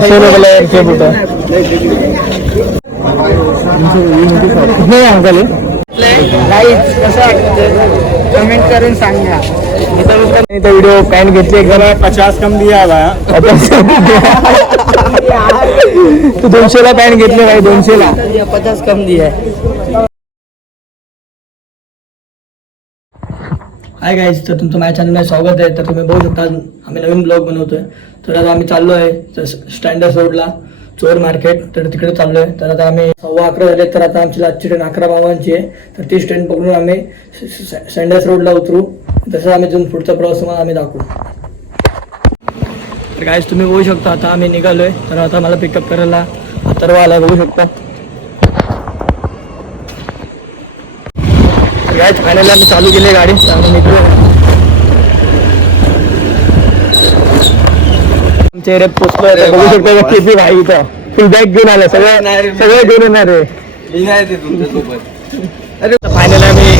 कितने अंकल कसं कमेंट करून सांगा. व्हिडिओ पॅन्ट घेतली 50 कम दिया हुआ है. तू 200ला पॅन्ट घेतली भाई. 200ला 50 कम दिया. हाय गाईज, तर तुमचं माझ्या चॅनलमध्ये स्वागत आहे. तर तुम्ही बघू शकता आम्ही नवीन ब्लॉग बनवतोय. तर आता आम्ही चाललो आहे स्टँडर्ड रोडला चोर मार्केट. तर तिकडे चाललो आहे. तर आता आम्ही 11:15 झाले. तर आता आमची आजची ट्रेन 11:52 आहे. तर ती ट्रेन पकडून आम्ही स्टँडर्ड रोडला उतरू. तसं आम्ही जाऊन पुढचा प्रवास तुम्हाला आम्ही दाखवू. तर गाईज तुम्ही बघू शकता आता आम्ही निघालो आहे. तर आता मला पिकअप करायला अथर्व आला, बघू शकता. गाईज फायनली आम्ही चालू केली गाडी. तर आम्ही निघलो. आमच्या एरियात पोचलो. बघू शकता किती भाई इथं फुल बॅग घेऊन आलं. सगळे घेऊन येणार आहे. फायनली आम्ही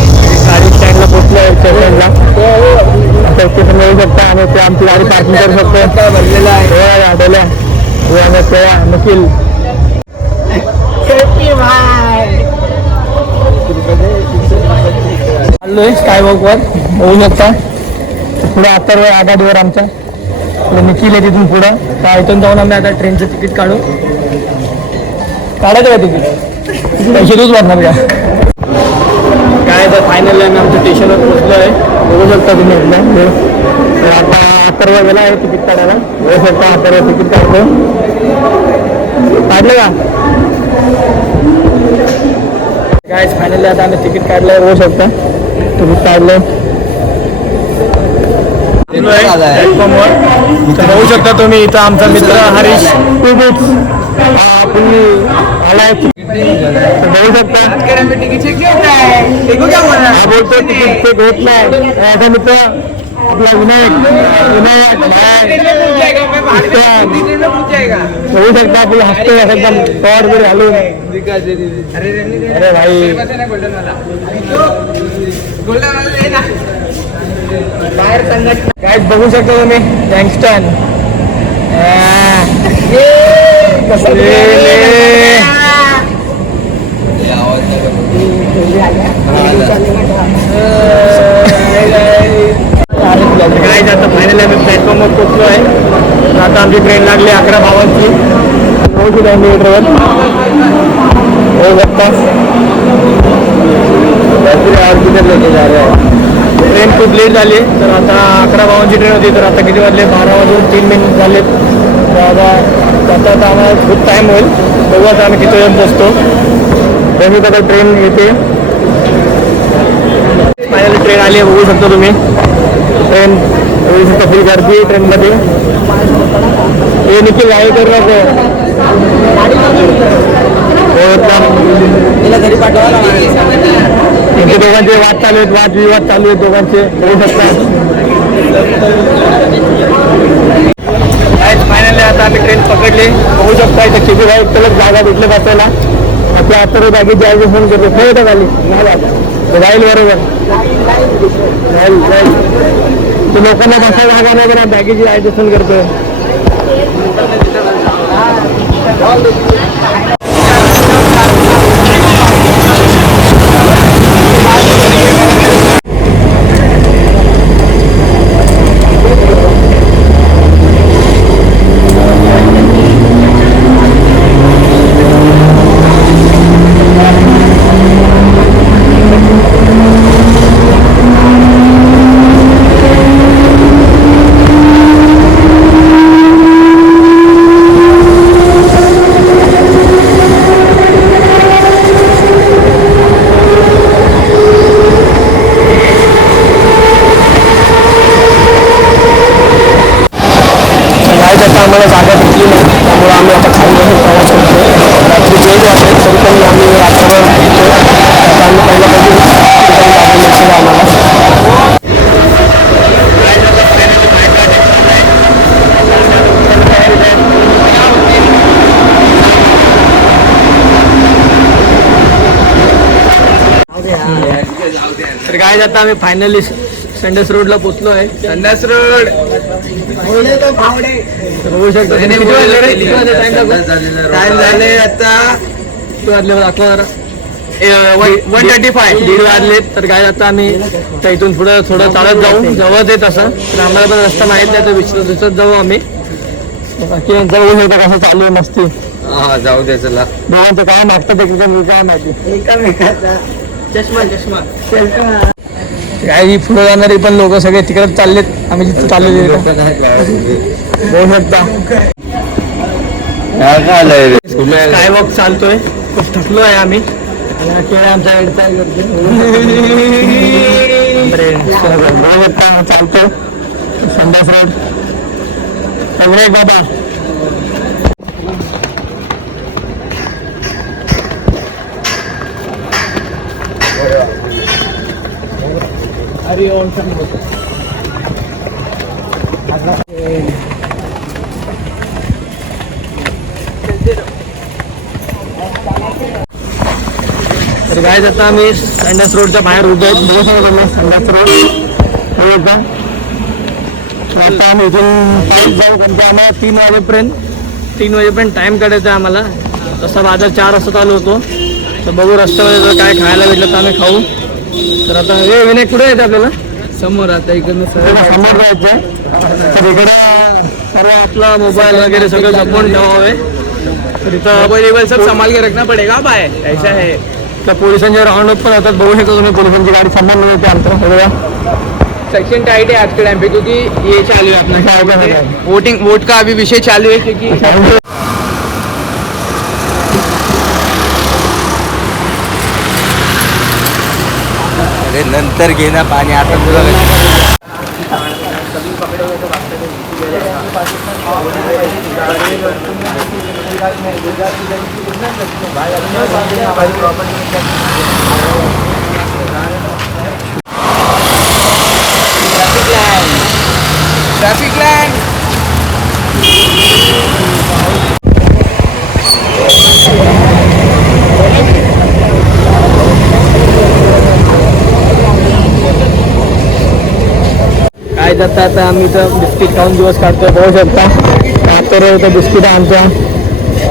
गाडी स्टँडला पोचलो स्टेशनला. स्टेशन मिळू शकता आणि ते आमची गाडी पार्किंग करू शकतो. भरलेला आहे नकील चाललोय स्काय वॉकवर, बघू शकता. पुढे अथर्व आघाडीवर आमच्या निखिल आहे तिथून पुढं. तर इथून जाऊन आम्ही आता ट्रेनचं तिकीट काढायचं का तिकीट? पैसे तूच भरणार का काय? तर फायनली आम्ही आमच्या स्टेशनवर पोहोचलो आहे, बघू शकता तुम्ही इथलं. तर आता अथर्व गेला आहे तिकीट काढायला. बघू शकता अथर्व तिकीट काढतो. काढलं का काय? फायनली आता आम्ही तिकीट काढलंय, बघू शकता. तिकीट काढलंय प्लॅटफॉर्मवर. तर बघू शकता तुम्ही इथं आमचा मित्र हरीश आलाय. बघू शकता बोलतो तिकीट चेक होत नाही. माझा मित्र आपला विनायक बघू शकता आपलं हसतो एकदम टॉर वगैरे घालून. अरे भाई काय बघू शकता तुम्ही गँगस्टर काय. आता फायनली आम्ही प्लॅटफॉर्मवर पोहोचलो आहे. आता आमची ट्रेन लागली 11:52 पोहोचू द्या मीटरवर. हो बघता ट्रेन खूप लेट झाली. तर आता 11:52 ट्रेन होती. तर आता किती वाजले? 12:03 झाले. तर आता आम्हाला खूप टाईम होईल. बघू आता आम्ही किती वेळ पोचतो. नेहमी आता ट्रेन येते. फायनली ट्रेन आली आहे, बघू शकता तुम्ही. ट्रेन बघू शकता फुल गर्दी ट्रेनमध्ये. हे निखिल गाडी करू नको. घरी पाठवा. त्यांचे दोघांचे वाद चालू आहेत, वादविवाद चालू आहेत दोघांचे, बघू शकता. फायनली आता आम्ही ट्रेन पकडली, बघू शकता. इथे किती भाई एकट्यालाच जागा भेटले बसायला. आपल्या अथर्व बॅगेची आयडी फोन करतो. खेळतो खाली जाईल बरोबर जाईल. ते लोकांना बसा जागा नाही करा, बॅगेची आयडी फोन करतो. आम्हाला जागा भेटली नाही, त्यामुळे आम्ही आता खाली प्रवास करतो. रात्री 1 वाजले तरी पण आम्ही रात्रभर घेतो. आता आम्ही पहिल्यापासून आम्हाला तर काय आता आम्ही फायनली संडास रोडला पोहोचलो आहे. संडास रोड बघू शकता तुम्ही. किती वाजले रे? किती वाजले? टाइम झाले आता किती वाजले बघ, दाखवा जरा. 1:35. 1:30 वाजलेत. तर काय आता आम्ही त्या इथून पुढे थोडं चालत जाऊ, जवळ येत असं तर आम्हाला पण रस्ता माहित नाही, तर विचारत जाऊ आम्ही. बाकी यांचं बघू शकता कसं चालू आहे मस्ती. हा जाऊ दे चला. दोघांचं काय मागतात एकमेकांना काय माहिती. एकामेकाचा चष्मा काय ही पुढे जाणारी पण लोक सगळे तिकडे चाललेत. आम्ही जिथे चाललेले बघू शकता. काय वॉक चालतोय. खूप थकलो आहे आम्ही. आमच्या चालतो संडास रोड सगळे बाबा. तर काय आता आम्ही संडास रोडच्या बाहेर उभे आहेत. बघू शकतो संडास रोड हे होता. आता आम्ही इथून पाच जाऊ, कारण की आम्हाला 3 वाजेपर्यंत टाइम काढायचा आहे आम्हाला. तसा बाजार 4 वाजता चालू होतो. तर बघू रस्त्यामध्ये जर काय खायला भेटलं तर आम्ही खाऊ. तर आता हे विनय कुठे येते आपल्याला? समोर आता इकडनं समोर जायचं आहे. तर इकडे सर्व आपला मोबाईल वगैरे सगळं जपून ठेवावे. तर इथं अवेलेबल सब संभाल के रखना पड़ेगा बाय ऐसा है. तर पोलिसांचे राऊंड अप पण होतात. बघू शकता तुम्ही पोलिसांची गाडी समोर येते आमचं सगळं. सेक्शन टाइट है आज के टाइम पे, क्योंकि ये चालू है अपना वोट का अभी विषय चालू है. क्योंकि अरे नंतर घे ना पाणी, आता तुला ट्रॅफिक लाईन. काय जातं आता आम्ही तर बिस्किट खाऊन दिवस काढतोय. बघू शकता तर इथं बिस्किट आणतो,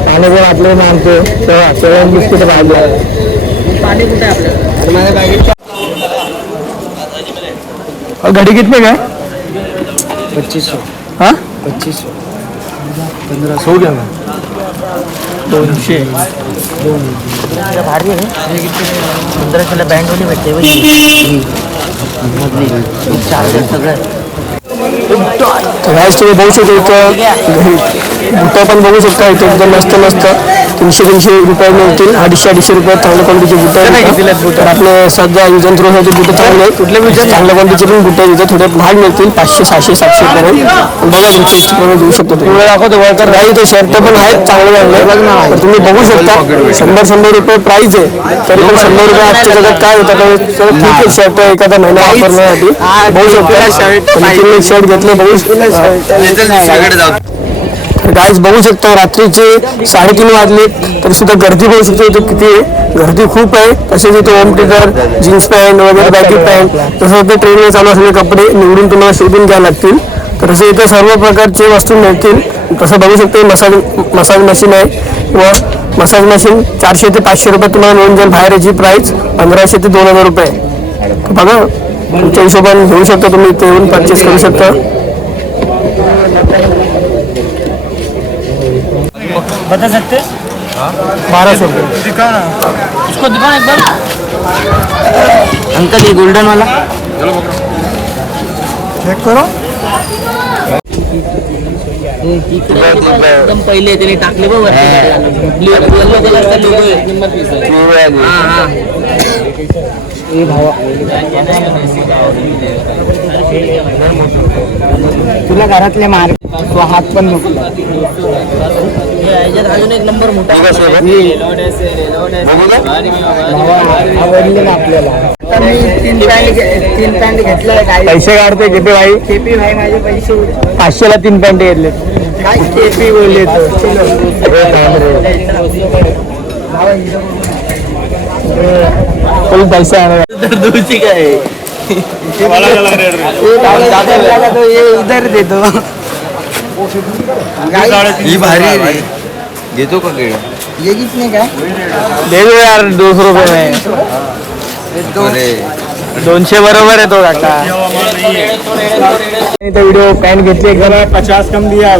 पाणी पण आपल्याला आणतो. तेव्हा बिस्किट पाहिजे. पाणी कुठे आपल्याला घडी कितने काय? 2500. हाँ 2500 1500 हो गया मैं 200 भारी आहे. 1500ला बँड होली भेटते सगळं. तर गाईस तुम्ही बघू शकता इथं बुटं पण बघू शकता. इथं एकदम मस्त 300 रुपये मिळतील. 250 रुपये चांगल्या क्वालिटीचे बुटं. आपले सध्या यूज अँड थ्रोसाठी बुटं चांगले आहेत. कुठले बुटं चांगल्या क्वालिटीचे पण बुटं इथं थोडे महाग मिळतील. 500 600 700 रुपये. बघा तुम्ही टेस्ट करून घेऊ शकता. तुम्ही दाखवतो वळकर नाही. ते शर्ट पण आहेत चांगले चांगले. तर तुम्ही बघू शकता 100 रुपये प्राईस आहे. तरी पण 100 रुपये आजच्या जगात काय होतं. ठीक आहे शर्ट एखादा महिना वापरण्यासाठी बघू शकता. शर्ट घेतले बघू गाईज बघू शकता. रात्रीचे 3:30 वाजले तरी सुद्धा गर्दी बघू शकतो. इथे किती आहे, गर्दी खूप आहे. तसेच इथे होम थिएटर, जीन्स पॅन्ट वगैरे बॅगी पॅन्ट तसं ते ट्रेनवर चालू असलेले कपडे निवडून तुम्हाला शोधून घ्यावे लागतील. तर असे इथे सर्व प्रकारचे वस्तू मिळतील. तसं बघू शकतो मसाज मशीन आहे व मसाज मशीन 400 ते 500 रुपये तुम्हाला मिळून जाईल. बाहेर याची प्राईस 1500 ते 2000 रुपये. बघा तुमच्या हिशोबाने घेऊ शकता. तुम्ही इथे येऊन परचेस करू शकता. बता सकते 1200 रुपये. उसको दिखाओ एक बार. अंकल ये गोल्डन वाला चेक करो. एकदम पहिले त्याने टाकले बघ ब्लू कलरचा लोगो आहे. नंबर पीस तुला घरातले मार तो हात पण नको. अजून एक नंबर मोठा आवडले ना आपल्याला. तीन पॅन्ट घेतलाय. काय पैसे काढते किती भाई? केपी भाई माझे पैसे 500ला 3 पॅन्ट घेतले. काय केपी बोलले फुल पैसे आहे. दूची काय तो ये उधर दे दो ही भारी आहे रे. घेतो का केळं? ये कितने का दे दो यार 200 रुपये में. अरे 200 बरोबर आहे तो काका. व्हिडिओ पॅन्ट घेतली एकदम 50 कम दिया है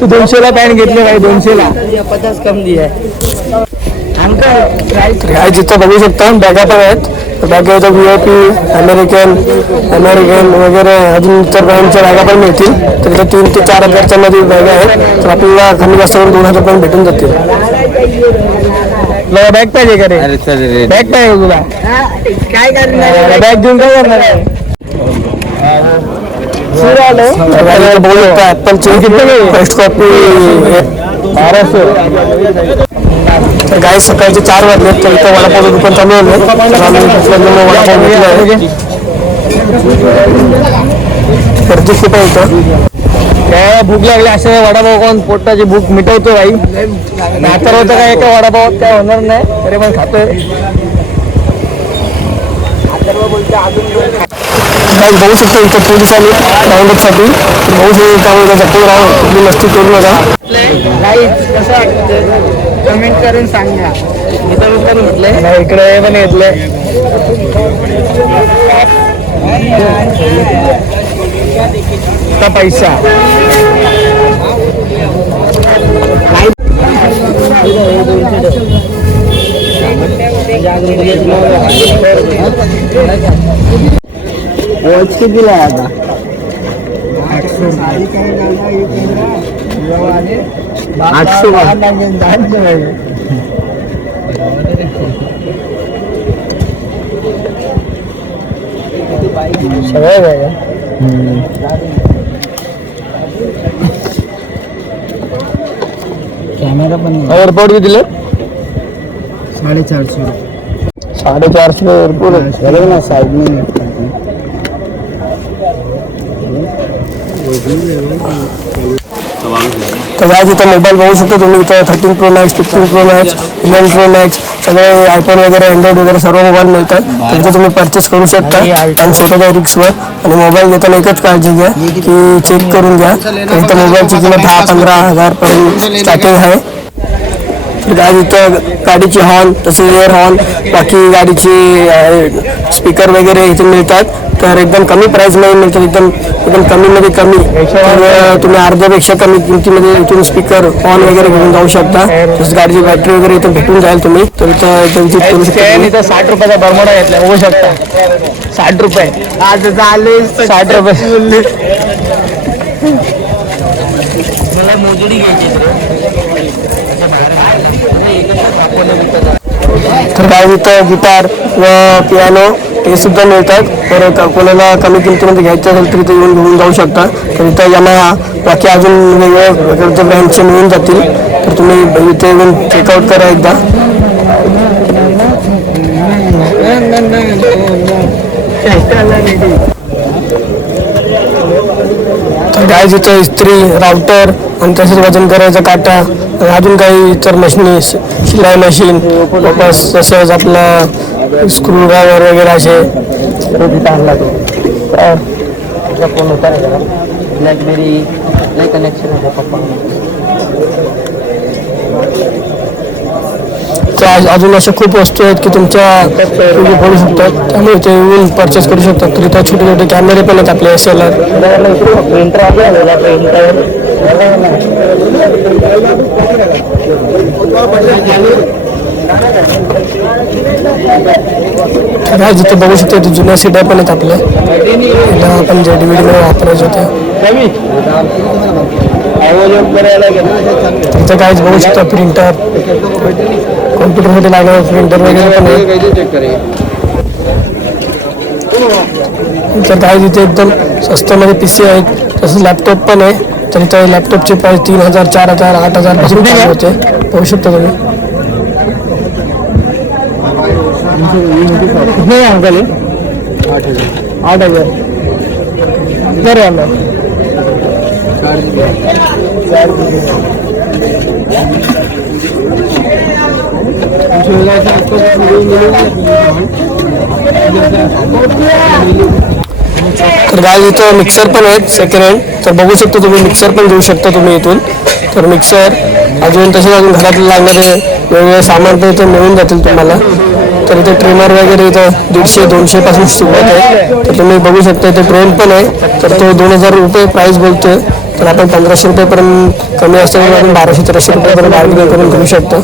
तू 200ला पॅन्ट घेतली भाई 200ला 50 कम दिया है काय जिथं बघू शकता बॅगा पण आहेत. बॅगा VIP अमेरिकन वगैरे अजून इतर ब्रँडच्या बॅगा पण मिळतील. तर इथं 3 ते 4 हजारच्या मध्ये बॅगा आहेत. तर आपल्याला कमी जास्त करून 2000 पण भेटून जातील. तुला बॅग पाहिजे का रे? अरे चल रे. बॅग पाहिजे तुला? काय करणार बॅग घेऊन काय करणार आहे? बोलू ऍपलची फर्स्ट कॉपी 1200. तर गाय सकाळचे 4 वाजले तर इथं वडापावचं दुकान चालू आहे. तर आम्ही वडापाव घेतला आहे. गर्दी खूप आहे इथं. काय भूक लागली असे वडापाव खाऊन पोटाची भूक मिटवतो भाई. नातर होतं काय एका वडापावात काय होणार नाही तरी पण खातोय. बघू शकतो इथं पोलीस आले राऊंडअपसाठी. बघू शकतो त्यामुळे जपून राहू कुठली मस्ती करू नका. कसं वाटतं कमेंट करून सांगा. इथं पण म्हटलंय नाही इकडे पण घेतलंय. पैसा वॉच कितीला आहे आता 800 सगळं आहे. कॅमेरा पण एअरपोर्ट किती दिलं? 450 450 एअरपोर्ट ना साइड में तर आज इथं मोबाईल बघू शकतो तुम्ही. इथं 13 Pro Max 15 Pro Max 11 Pro Max सगळे आयफोन वगैरे अँड्रॉइड वगैरे सर्व मोबाईल मिळतात. त्यांचं तुम्ही परचेस करू शकता आणि स्वतःच्या रिक्सवर. आणि मोबाईल घेताना एकच काळजी घ्या की चेक करून घ्या. तर इथं मोबाईलची किंमत 10-15 हजार पर्यंत स्टार्टिंग आहे. तर आज इथं गाडीची हॉर्न तसेच एअर हॉर्न बाकी गाडीची स्पीकर वगैरे इथे मिळतात. तर एकदम कमी प्राईसमध्ये मिळतात. एकदम कमीमध्ये कमी. तर तुम्ही अर्ध्यापेक्षा कमी किमतीमध्ये इथून स्पीकर हॉर्न वगैरे घेऊन जाऊ शकता. तसंच गाडीची बॅटरी वगैरे इथं भेटून जाईल तुम्ही. तर इथं विजिट करू शकता. इथं 60 रुपयाचा बरमोडा घेतला बघू शकता. 60 रुपये आज झाले 60 रुपये. मला मोजडी घ्यायची तर काय इथं गिटार व पियानो हे सुद्धा मिळतात. तर कोणाला कमी किमतीमध्ये घ्यायचं असेल तर इथे येऊन घेऊन जाऊ शकता. तर इथं यामाहा बाकी अजून वेगवेगळ्या प्रकारच्या ब्रँडचे मिळून जातील. तर तुम्ही इथे येऊन चेकआउट करा एकदा. तर काय इथं इस्त्री राउटर आणि तसेच वजन करायचा काटा आणि अजून काही इतर मशिनी शिलाई मशीन वापस तसेच आपला स्क्रू ड्रायव्हर वगैरे असे आणला तो फोन होता ब्लॅकबेरी नाही कनेक्शन होता पप्पा. तर अजून अशा खूप वस्तू आहेत की तुमच्या पडू शकतात. त्यामुळे ते येऊन परचेस करू शकतात. तर इथं छोटे छोटे कॅमेरे पण आहेत आपले SLR प्रिंटर जिथे बघू शकतो ते जुन्या सीड्या पण आहेत आपल्या. आपण जे DVD मध्ये वापरायचे होते तिथं काहीच बघू शकता. प्रिंटर कॉम्प्युटरमध्ये लागणारे प्रिंटर वगैरे पण आहे. तर काही तिथे एकदम स्वस्तामध्ये PC आहेत. तसंच लॅपटॉप पण आहे. तर इथं लॅपटॉपचे प्राईस 3000 4000 8000 पासून चालू होते. पाहू शकता तुम्ही. कितने अंकल 8000 बरं तर गाय इथं मिक्सर पण आहेत सेकंड हँड, तर बघू शकता तुम्ही मिक्सर पण घेऊ शकता तुम्ही इथून. तर मिक्सर अजून तसेच अजून घरातले लागणारे वेगवेगळे सामान पण इथं मिळून जातील तुम्हाला. तर इथे ट्रिमर वगैरे इथं 150-200 पासून सुरुवात आहे. तर तुम्ही बघू शकता इथे ड्रोन पण आहे, तर तो 2000 रुपये प्राईस बोलतोय. तर आपण 1500 रुपयेपर्यंत कमी असताना आपण 1200-1300 रुपयेपर्यंत बार्गेनिंग करून घेऊ शकतो.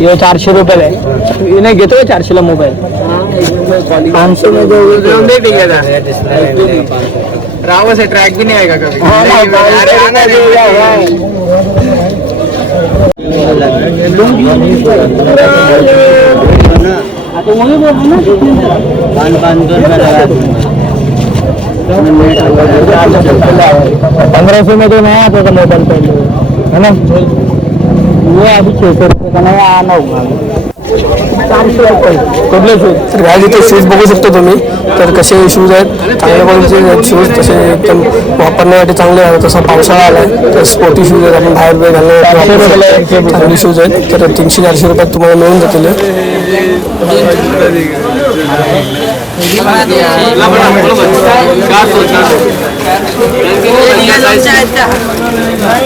हे 400 रुपयाला आहे. नाही घेतो 400 ला मोबाईल. 500 मध्ये रावस है ट्रैक भी नहीं आएगा कभी. ₹1500 में तो नहीं आता था मोबाइल पहले, है ना. ये अभी 600 रुपये का नया आना होगा. 400 रुपये कुठले शूज. तर गाय इथे शूज बघू शकता तुम्ही. तर कसे शूज आहेत, चांगल्या क्वालिटीचे आहेत शूज, तसे एकदम वापरण्यासाठी चांगले आहेत. तसा पावसाळा आला आहे तर स्पोर्टी शूज आहेत, आपण बाहेर घालण्यासाठी चांगली शूज आहेत. तर 300-400 रुपयात तुम्हाला मिळून जातील.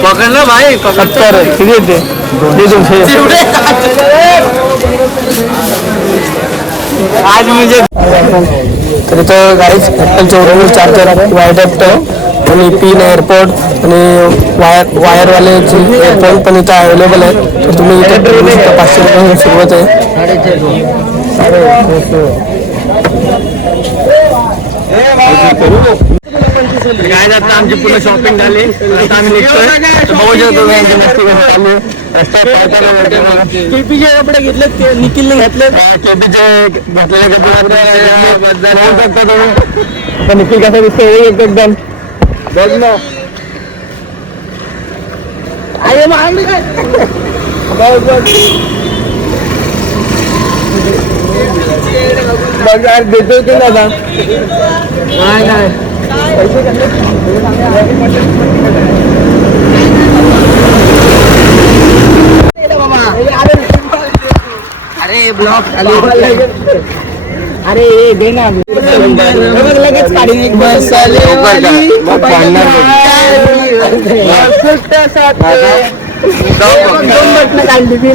पकड़ना भाई, 70 किती येते. आज मुझे तर इथं गाईच ॲपलचे ओरिजिनल चार्जर, वायरडॅप्टर आणि पिन एअरपोर्ट आणि वायरवालेचे एअरफोन पण इथं अवेलेबल आहेत. तर तुम्ही इथे 500 रुपये सुरुवात आहे. काय जातं आमची पूर्ण शॉपिंग झाली. आता आम्ही निघतोय. बघू शकतो केपीचे कपडे घेतलेत ते निखिलने घेतलेत. केपीचे घेतलेले आता निखिल कसा दिसतोय एकदम बघ ना. अरे मागणी काय बघ यार देतो की दादा. नाही नाही अरे ब्लॉक अरे दे ना लगेच काढीन एक बस काढली ती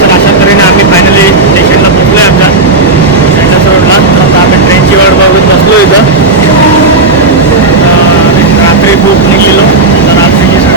तर अशा तऱ्हेने आम्ही फायनली स्टेशनला पोहोचलो आहे. आमच्या सेंटर रोडला. आता आम्ही ट्रेनची वाट बघत बसलो इथं. रात्री खूप निघलो. तर रात्रीची चल